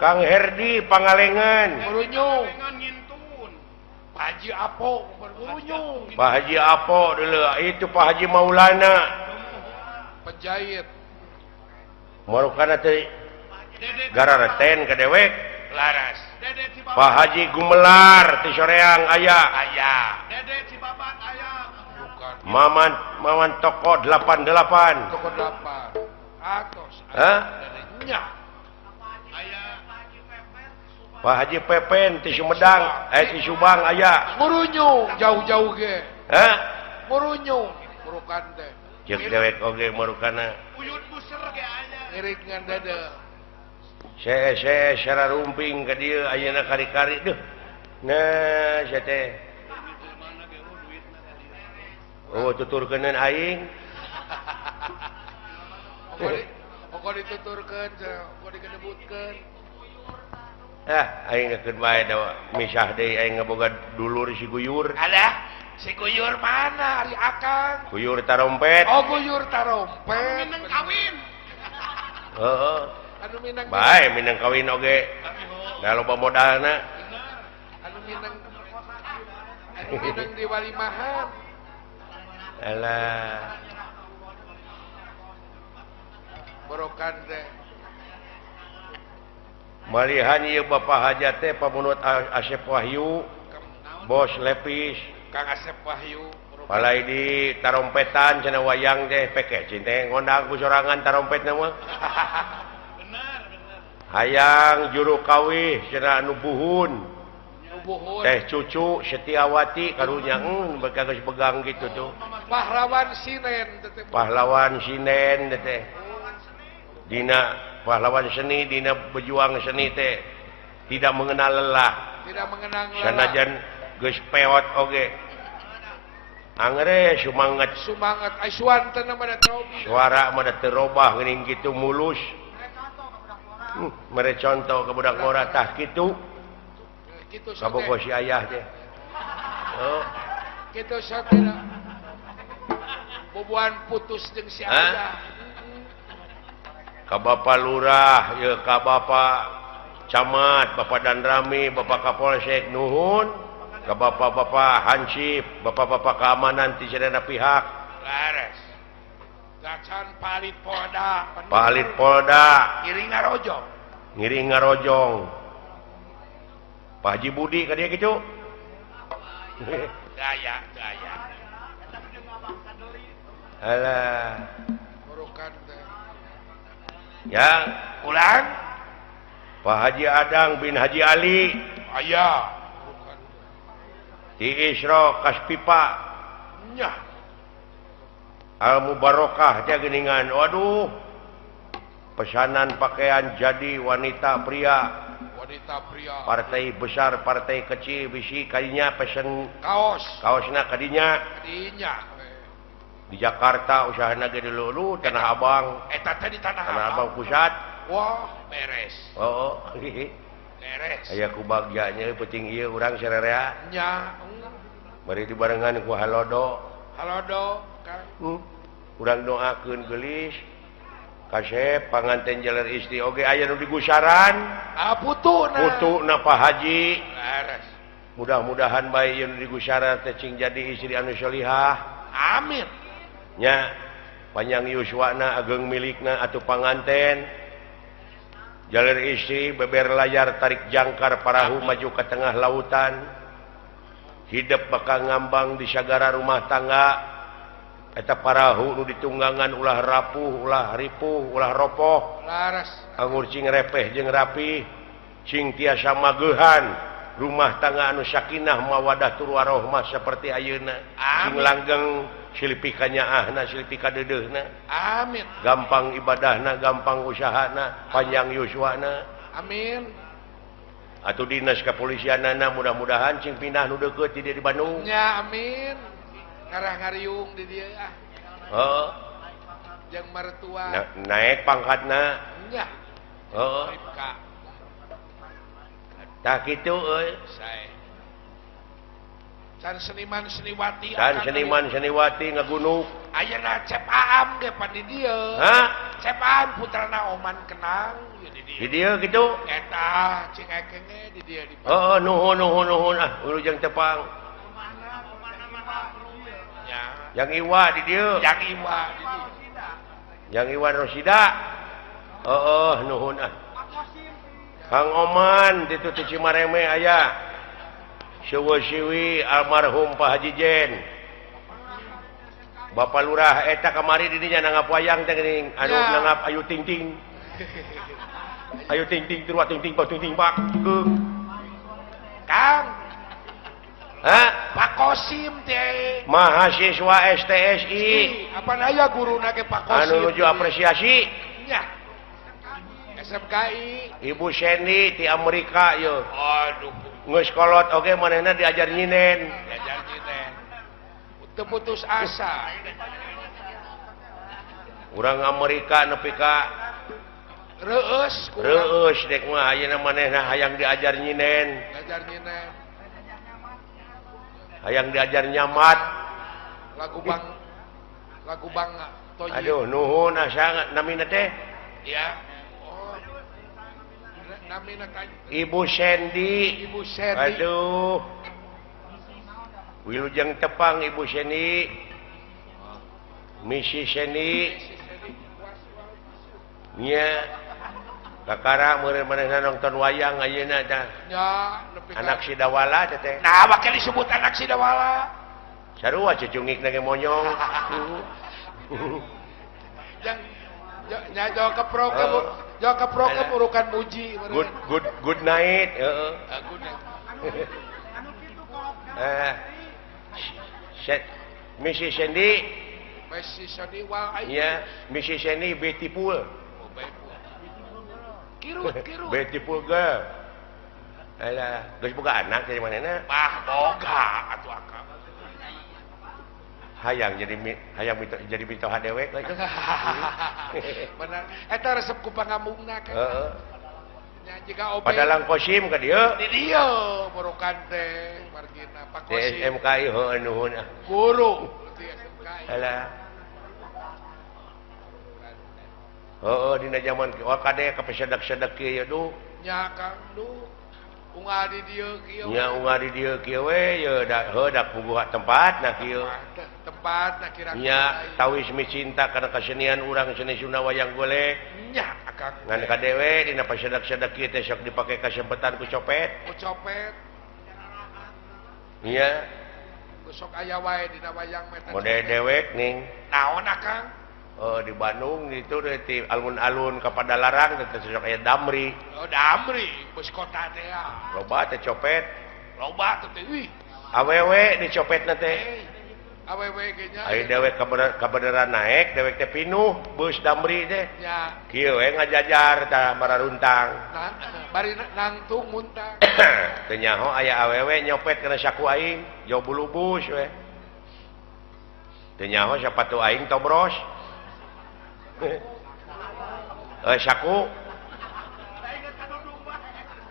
Kang Herdi Pangalengan. Murunyung. Pak Haji Apo Murunyung. Pak Haji Apo dulu. Itu Pak Haji Maulana. Penjahit. Marukana teh Garareten ke dewek. Laras. Pak Haji Gumelar ti soreang aya. Bukan. Maman toko 88. Toko 8. Atos. Hah? Nya. Pak Haji Pepen ti Sumedang, ti Subang aya. Murunyung jauh-jauh ge. Hah? Murunyung. Murukan teh. Ceuk dewek oge marukana. Uyut buser ge aya. Ngirik ngan dada. Saya secara rumping ke dia ayeuna kari-kari deuh. Nah, saya teh. Oh, tuturkeuneun aing. Pokok dituturkeun, pokok dikedebutkeun. Aing ngeukeun bae da misah deui aing ngaboga dulur si Guyur. Alah, si Guyur mana? Ari Akang. Guyur tarompet. Oh, Guyur tarompet. Minang kawin. Heeh. Anu minang. Bae minang kawin oge. Da loba modalna. Anu minang di walimahan. Alah. Borokan teh. Malihan ieu Bapak Hajat teh pamunut Asep Wahyu. Bos Lepis. Kang Asep Wahyu. Palai di tarompetan cenah wayang teh peke cinte ngondang ku sorangan tarompetna mah. Benar. Hayang juru kawih cenah anu buhun. Nubuhun. Teh Cucu Setiawati karunya beka geus pegang gitu tuh. Pahlawan Sinen teh. Pahlawan Sinen teh. Dina pahlawan seni dina berjuang seni teh tidak mengenal lelah. Tidak mengenang lelah. Sanajan geus peot oge. Angere sumanget. Sumanget Aiswan teh nama Trobi. Suara mah da teu robah geuning kitu mulus. Mere contoh ke budak ngora tah kitu. Kitu Kabogo si ayah teh. Oh, Kitu satena. Boboan putus jeung si ayah. ka Bapak Lurah, ya ka Bapak Camat, Bapak Danrami, Bapak Kapolsek nuhun. Ka Bapak-bapak Hansip, Bapak-bapak keamanan ti sadayana pihak. Laras. Dacan Palit Polda. Palit Polda, Iring Ngarojo. ngiring ngarojong. Pak Haji Budi ka dia kitu. Gaya. Alah. Burukan teh. Ya, Ulang. Pak Haji Adang bin Haji Ali Aya. di Isro Kaspipa Nya. Al Mubarokah teh geuningan. Waduh. Pesanan pakaian jadi wanita pria. Wanita pria. Partai besar, partai kecil bisi kadinya pesen Kaos. kaosna kadinya. Dinya. Di Jakarta usahana ge dulu Tanah Abang. Eta teh di Tanah Tanah Abang. Abang pusat. Wah, beres. Oh. Beres. Aya kubagyanya penting ieu urang sarerea. Nya. Bari dibarengan ku Halodo. Halodo. Kang. Urang doakeun geulis. Kasep panganten jaler istri oge aya nu digusaran. Putuna Pak Haji. Laras. Mudah-mudahan bae ieu nu digusaran teh cing jadi istri anu solihah. Amin. Nya panjang yuswana ageng milikna atuh panganten. Jaler istri beber layar tarik jangkar parahu maju ke tengah lautan. Hidup bakal ngambang di sagara rumah tangga. Eta parahu nu ditunggangan ulah rapuh, ulah ripuh, ulah ropoh. Laras. Anggur cing repeh jeung rapih. Cing tiasa mageuhan. Rumah tangga anu sakinah mawadah tur warohmah saperti ayeuna. Cing langgeng silpi ka nyaahna, silpi ka deudeuhna. Amin. Gampang ibadahna, gampang usahana, panjang yuswana. Amin. Atuh dinas kepolisianana mudah-mudahan cing pindah nu deukeut di Bandung. Nya amin. Ngarah ngariung di dieu ah. Heeh. Jeung mertua. Naik pangkatna. Nya. Heeh. Ripka. Tah kitu euy. Sae. Can seniman seniwati. Can seniman seniwati ngagunuk. Ayeuna cep Aam ge pan di dieu. Hah? cepan putrana Oman kenang ya di Di dia. dieu gitu. Eta cing ekenge di dia di. Heeh, nuhun wilujeng tepang. Ya. Yang Iwa di dieu. Yang Iwa di dia. Yang Iwan Rosida. Heeh, nuhun ah. Kang Oman di tu Cimareme aya. Siwi almarhum Pak Haji Jen. Bapak Lurah eta kamari di dinya nangap wayang teh geuning anu Ya. nangap Ayu Ting Ting. Ayu Ting Ting turwa Ting Ting pak geung. Kang Hah? Pak Kosim teh. Mahasiswa STSI Apa aya guruna ge Pak Kosim. anu nuju apresiasi Nya. SMKI. Ibu Sandy ti Amerika yo. Aduh, Geus kolot oge manehna diajar nyinen. diajar nyinen. Teu putus asa. Urang Amerika nepi ka Reueus kurang reueus dek mah ayeuna manehna hayang diajar nyinen, diajar nyinen. hayang diajar nyamat. Lagu bang Toyi. Aduh nuhun asa namina teh Ya. Oh. Namina kan Ibu Sandy. Ibu Seri. Aduh. Wilujeng tepang Ibu Sandy. Misi Sandy. Nya. Kakara meureun manehna nonton wayang ayeuna tah. Ya, nepi ka. Anak Sidawala teh teh. Nah, bakal disebut anak Sidawala. Sarua cecungik nage monyong. Yang jauh ke pro ke urukan muji. Good night. Heeh. Aku nih. Mrs. Sandy. Messi Sani wal ayu. Ya, Mrs. Sandy beautiful. Oh, baik. Kirut. Beautiful girl. Alah, geus boga anak dari manehna? Mah boga atuh akang. Hayang jadi mitoha dewek lagi. Benar. Eta resep ku pangambungna kan. Heeh. Nya jika obe. Padalang kosim ka dieu. Di dia merukan teh margina Pak Di Kosim. SMKI heuh nuhun. Guru di SMKI. Alah. Heeh, dina zaman kade kapesedak-sedak kieu duh. Nya Kang Du unggal di dieu kieu. Nya unggah di dieu kieu we ye dak puguh tempatna kieu. Tempat nak kira. Nya tawis micinta kana kasenian urang seni Sunda wayang golek. Nya akang. Ngan kadewe dina pasedak-sedak kieu teh sok dipake kasempetan ku copet. Ku copet. Iya, Ku sok aya wae dina wayang mah. mode dewek ning. Naon akang? Di Bandung itu di alun-alun ka Padalarang teh sok aya damri. Oh, Damri, bus kota teh ya. Loba teh copet. Loba teh wih. Awewe dicopetna teh. Eh, awewe ge nya. Ari dewek kabeneran naik, dewek teh pinuh bus damri teh. Nya, Kieu we ngajajar tah bararuntang. bari nangtung muntah. Teu nyaho aya awewe nyopet kana saku aing, jauh bulu bus we. Teu nyaho sapatu aing tobros.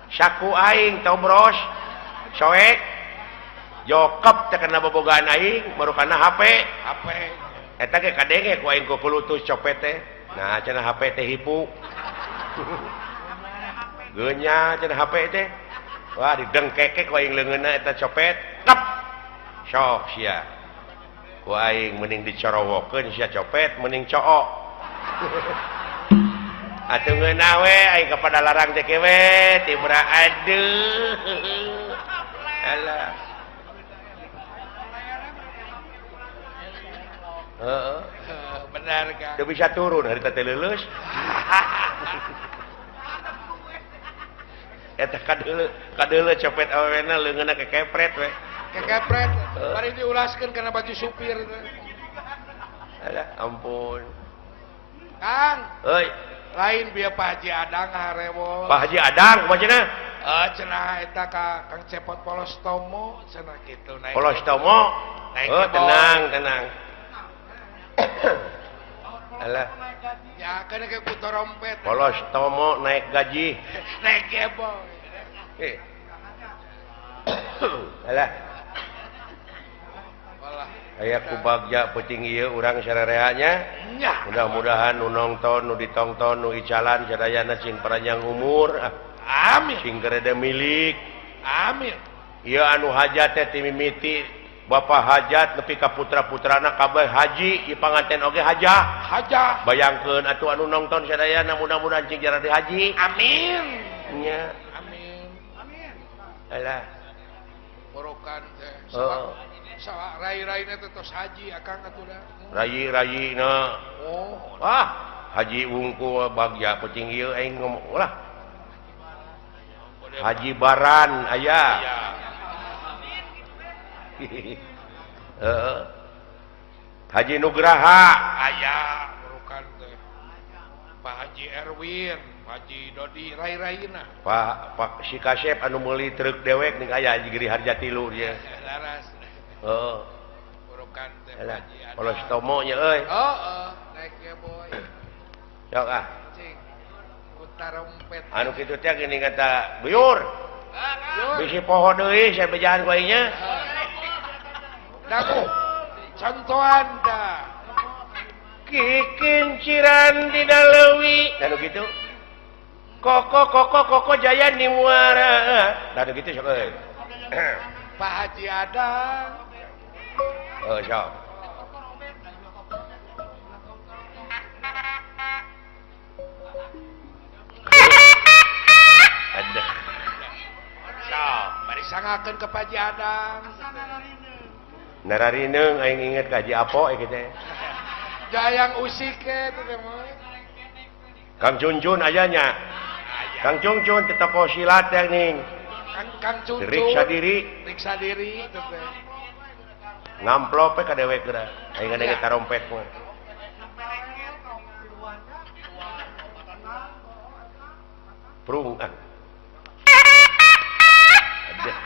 Saku aing tobros. Soek. Jokep teh kana bobogaan aing, baru kana HP. HP. Eta ge kadenge ku aing ku kulutus copet teh. Nah, cenah HP teh hipu. Geunya cenah HP teh. Wah, didengkeke ku aing leungeunna eta copet. Kep. Sok sia. Ku aing mending dicorowokeun sia copet, mending cook. Atuh ngeunah we aing ka Padalarang teh we, tibra aduh. Alah. Heeh. Benar kan? Teu bisa turun harita teh leuleus. Eta kadeuleu copet awena leungeunna kekepret we. Kekepret. Bari diulaskeun kana baju supir teh. Alah, ampun. Kang, Euy, lain bieu Pak Haji Adang harewol. Pak Haji Adang macana? Cenah eta ka Kang Cepot Polostomo cenah kitu naik. Polostomo. Naik Oh, ke tenang. Alah, Ya, kana ke ku trompet. Polostomo naik gaji. Naik gebong. Alah, Walah. aya ku bagja peuting ieu urang sarereanya. Nya. Mudah-mudahan nu nongton, nu ditongton, nu icalan sadayana cing panjang umur. Amin. Cing kereda milik. Amin. Ieu anu hajat teh ti mimiti Bapak hajat nepi ka putra-putrana kabeh haji, ieu panganten oge hajah. Hajah. Bayangkeun atuh anu nongton sadayana mudah-mudahan cing jarang dihaji. Amin. Nya. Amin. Amin. Alah. Borokan teh. Heeh. Sawa rai-raina teh tos haji akang atuh da. Rayi-rayina. Oh. Haji wungkul bagja peuting ieu aing ngomong ulah. Haji Baran aya. Ya. Haji Nugraha Aya borokan teh. Pak Haji Erwin, Haji Dodi rai-raina. Pak si Kasep anu meuli truk dewek ning aya Haji Giri Harjatilu dia. Laras. Heeh. Borokan teh Alah, Haji Ada. polos tomo nya euy. Heeh, naik ya boy. Sok Cing. Kutarompet. anu kitu teh geuning kata buyur. Yur. Bisi poho deui saya bejahan ku aing nya. Daku. Contohan dah. Kikinciran di Dalewi. Anu kitu. Koko jaya di muara. Anu kitu sok euy. Pak Haji Adang. Oh, sok. Aduh. Sok, bari sangakeun ke Pak Haji Adang. Nararineng aing inget ka Haji Apo kitu teh. Jayang usik ke itu teh mah. Kang Cuncun aya nya. Kang Cuncun teh toko silat teh ning. Kang Cuncun. Riksa diri. Riksa diri itu teh. Ngamplop ka dewek geura. Aing ngeunget tarompet mah. Prungan. Aduh.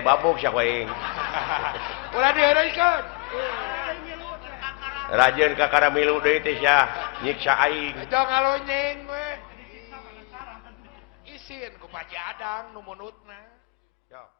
Babuk sia aing. Ulah diheureukeun. Rajeun ka karamilu deui teh sia nyiksa aing. Aja ngalonyeng we. Isin ku Pak Haji Adang nu munutna. Sok.